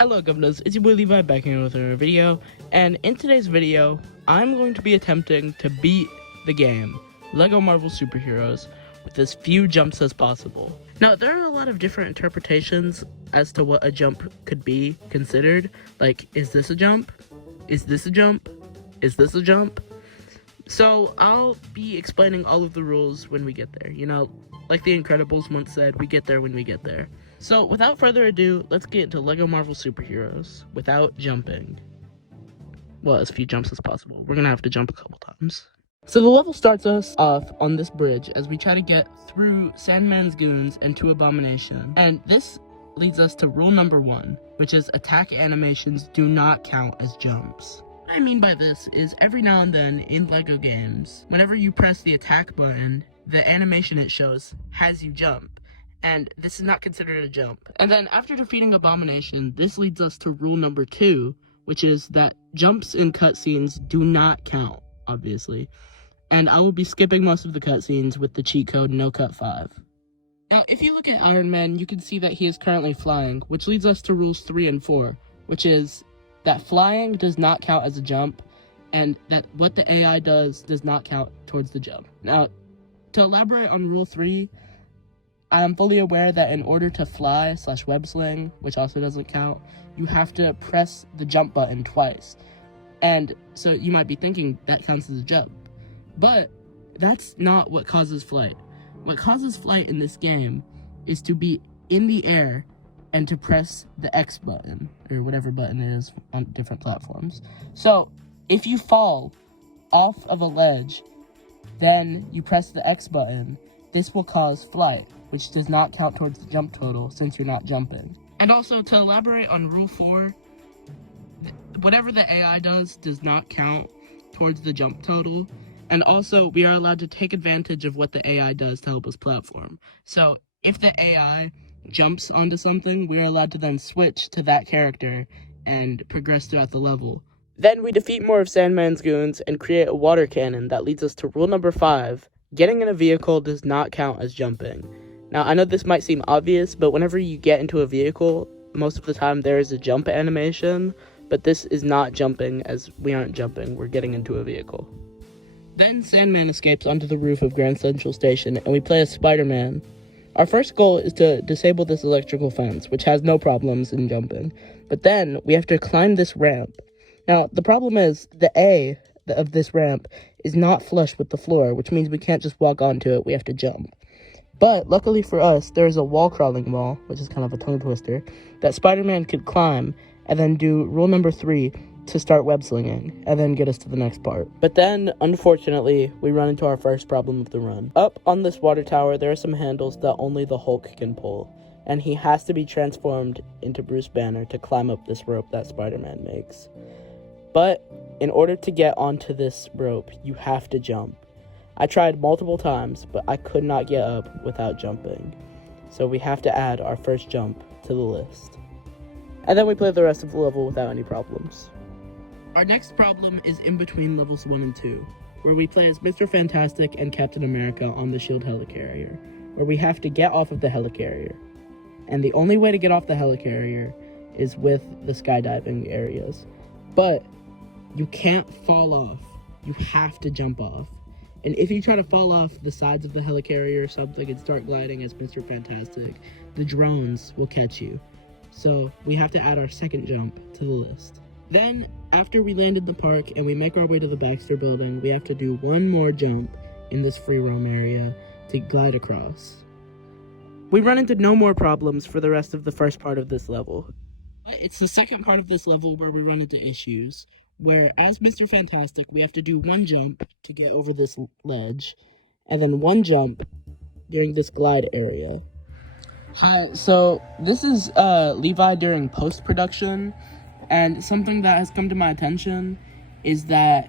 Hello governors, it's your boy Levi back here with another video, and in today's video, I'm going to be attempting to beat the game, LEGO Marvel Superheroes, with as few jumps as possible. Now, there are a lot of different interpretations as to what a jump could be considered, like, is this a jump? Is this a jump? Is this a jump? So, I'll be explaining all of the rules when we get there, you know, like the Incredibles once said, we get there when we get there. So, without further ado, let's get into LEGO Marvel Superheroes without jumping. Well, as few jumps as possible. We're gonna have to jump a couple times. So the level starts us off on this bridge as we try to get through Sandman's goons and to Abomination. And this leads us to rule number 1, which is attack animations do not count as jumps. What I mean by this is every now and then in LEGO games, whenever you press the attack button, the animation it shows has you jump. And this is not considered a jump. And then after defeating Abomination, this leads us to rule number 2, which is that jumps in cutscenes do not count, obviously. And I will be skipping most of the cutscenes with the cheat code NOCUT5. Now, if you look at Iron Man, you can see that he is currently flying, which leads us to rules 3 and 4, which is that flying does not count as a jump, and that what the AI does not count towards the jump. Now, to elaborate on rule 3, I'm fully aware that in order to fly / web sling, which also doesn't count, you have to press the jump button twice. And so you might be thinking that counts as a jump. But that's not what causes flight. What causes flight in this game is to be in the air and to press the X button, or whatever button it is on different platforms. So if you fall off of a ledge, then you press the X button, this will cause flight, which does not count towards the jump total since you're not jumping. And also, to elaborate on rule 4, whatever the AI does not count towards the jump total. And also, we are allowed to take advantage of what the AI does to help us platform. So, if the AI jumps onto something, we are allowed to then switch to that character and progress throughout the level. Then we defeat more of Sandman's goons and create a water cannon that leads us to rule number 5. Getting in a vehicle does not count as jumping. Now, I know this might seem obvious, but whenever you get into a vehicle, most of the time there is a jump animation, but this is not jumping, as we aren't jumping, we're getting into a vehicle. Then Sandman escapes onto the roof of Grand Central Station, and we play as Spider-Man. Our first goal is to disable this electrical fence, which has no problems in jumping, but then we have to climb this ramp. Now, the problem is, the A of this ramp is not flush with the floor, which means we can't just walk onto it, we have to jump. But, luckily for us, there is a wall-crawling wall, which is kind of a tongue twister, that Spider-Man could climb, and then do rule number 3 to start web-slinging, and then get us to the next part. But then, unfortunately, we run into our first problem of the run. Up on this water tower, there are some handles that only the Hulk can pull, and he has to be transformed into Bruce Banner to climb up this rope that Spider-Man makes. But, in order to get onto this rope, you have to jump. I tried multiple times, but I could not get up without jumping. So we have to add our first jump to the list. And then we play the rest of the level without any problems. Our next problem is in between levels 1 and 2, where we play as Mr. Fantastic and Captain America on the SHIELD helicarrier, where we have to get off of the helicarrier. And the only way to get off the helicarrier is with the skydiving areas. But you can't fall off. You have to jump off. And if you try to fall off the sides of the helicarrier or something and start gliding as Mr. Fantastic, the drones will catch you. So we have to add our second jump to the list. Then, after we land in the park and we make our way to the Baxter building, we have to do one more jump in this free roam area to glide across. We run into no more problems for the rest of the first part of this level. But it's the second part of this level where we run into issues, where as Mr. Fantastic, we have to do one jump to get over this ledge, and then one jump during this glide area. Hi, so this is Levi during post-production, and something that has come to my attention is that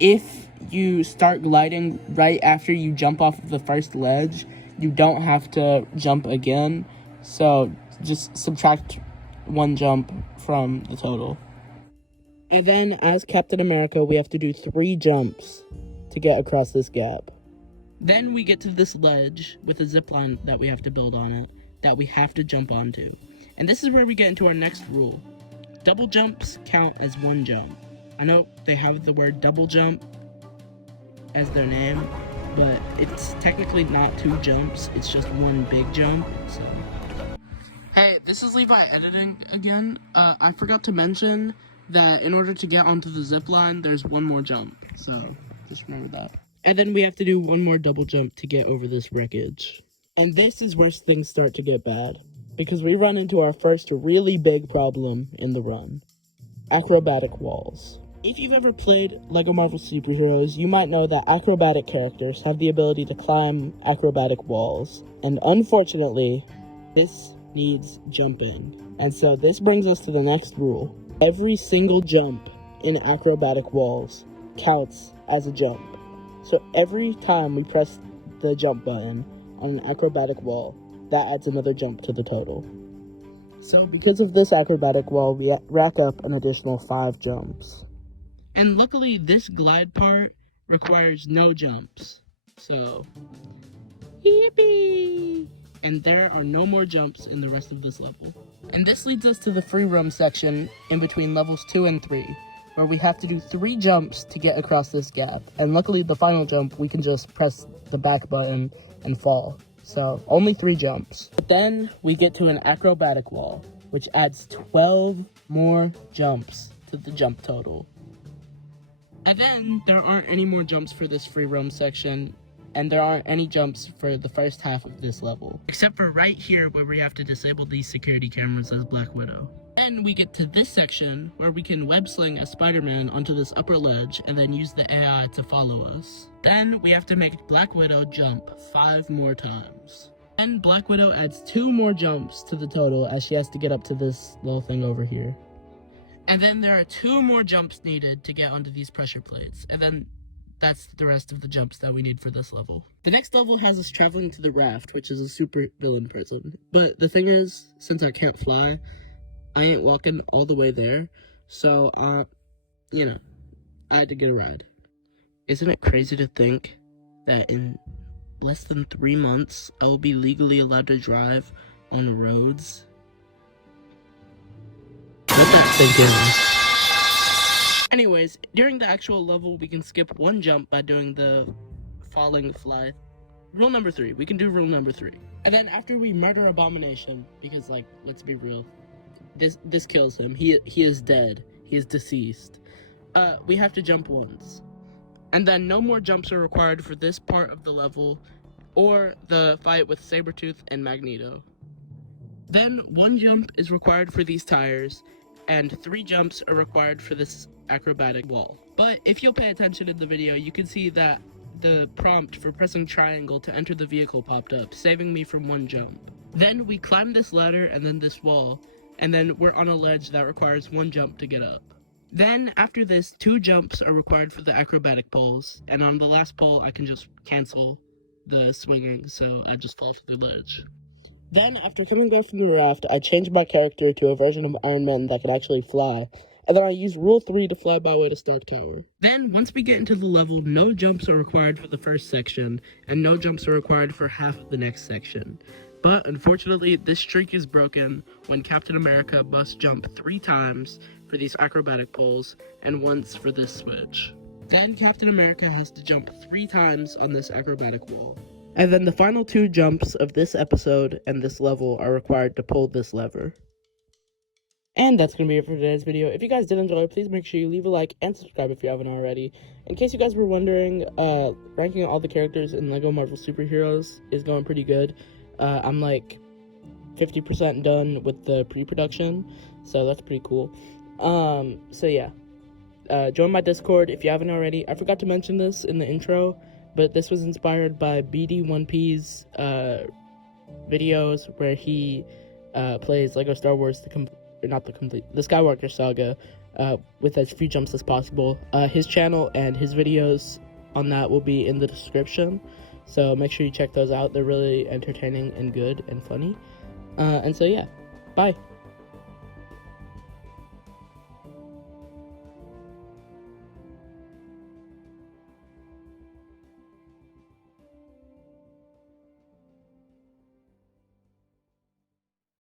if you start gliding right after you jump off of the first ledge, you don't have to jump again, so just subtract one jump from the total. And then, as Captain America, we have to do 3 jumps to get across this gap. Then we get to this ledge with a zipline that we have to build on it, that we have to jump onto. And this is where we get into our next rule. Double jumps count as one jump. I know they have the word double jump as their name, but it's technically not two jumps, it's just one big jump, so. Hey, this is Levi editing again. I forgot to mention that in order to get onto the zip line, there's one more jump, so just remember that. And then we have to do one more double jump to get over this wreckage. And this is where things start to get bad, because we run into our first really big problem in the run. Acrobatic walls. If you've ever played LEGO Marvel Super Heroes, you might know that acrobatic characters have the ability to climb acrobatic walls. And unfortunately, this needs jump in. And so this brings us to the next rule. Every single jump in acrobatic walls counts as a jump. So every time we press the jump button on an acrobatic wall, that adds another jump to the total. So because of this acrobatic wall, we rack up an additional 5 jumps. And luckily, this glide part requires no jumps. So, yippee! And there are no more jumps in the rest of this level. And this leads us to the free roam section in between levels 2 and 3, where we have to do 3 jumps to get across this gap. And luckily, the final jump, we can just press the back button and fall. So, only 3 jumps. But then, we get to an acrobatic wall, which adds 12 more jumps to the jump total. And then, there aren't any more jumps for this free roam section, and there aren't any jumps for the first half of this level. Except for right here, where we have to disable these security cameras as Black Widow. Then we get to this section, where we can web sling as Spider-Man onto this upper ledge, and then use the AI to follow us. Then, we have to make Black Widow jump 5 more times. Then, Black Widow adds 2 more jumps to the total, as she has to get up to this little thing over here. And then there are 2 more jumps needed to get onto these pressure plates. And then that's the rest of the jumps that we need for this level. The next level has us traveling to the raft, which is a super villain prison. But the thing is, since I can't fly, I ain't walking all the way there. So, I had to get a ride. Isn't it crazy to think that in less than 3 months, I will be legally allowed to drive on roads? Let that sink in. Anyways, during the actual level, we can skip 1 jump by doing the falling fly. Rule number 3. We can do rule number 3. And then after we murder Abomination, because, let's be real, this kills him. He is dead. He is deceased. We have to jump once. And then no more jumps are required for this part of the level, or the fight with Sabretooth and Magneto. Then 1 jump is required for these tires, and 3 jumps are required for this acrobatic wall. But if you'll pay attention in the video, you can see that the prompt for pressing triangle to enter the vehicle popped up, saving me from 1 jump. Then we climb this ladder and then this wall, and then we're on a ledge that requires 1 jump to get up. Then, after this, 2 jumps are required for the acrobatic poles, and on the last pole, I can just cancel the swinging, so I just fall from the ledge. Then, after coming back from the raft, I changed my character to a version of Iron Man that could actually fly, and then I used Rule 3 to fly my way to Stark Tower. Then, once we get into the level, no jumps are required for the first section, and no jumps are required for half of the next section. But, unfortunately, this streak is broken when Captain America must jump 3 times for these acrobatic poles, and once for this switch. Then, Captain America has to jump 3 times on this acrobatic wall. And then the final 2 jumps of this episode and this level are required to pull this lever. And that's going to be it for today's video. If you guys did enjoy, please make sure you leave a like and subscribe if you haven't already. In case you guys were wondering, ranking all the characters in LEGO Marvel Super Heroes is going pretty good. I'm like 50% done with the pre-production, so that's pretty cool. So yeah. Join my Discord if you haven't already. I forgot to mention this in the intro, but this was inspired by BD1P's videos where he plays LEGO Star Wars the Skywalker Saga with as few jumps as possible. His channel and his videos on that will be in the description, so make sure you check those out. They're really entertaining and good and funny. And so yeah, bye.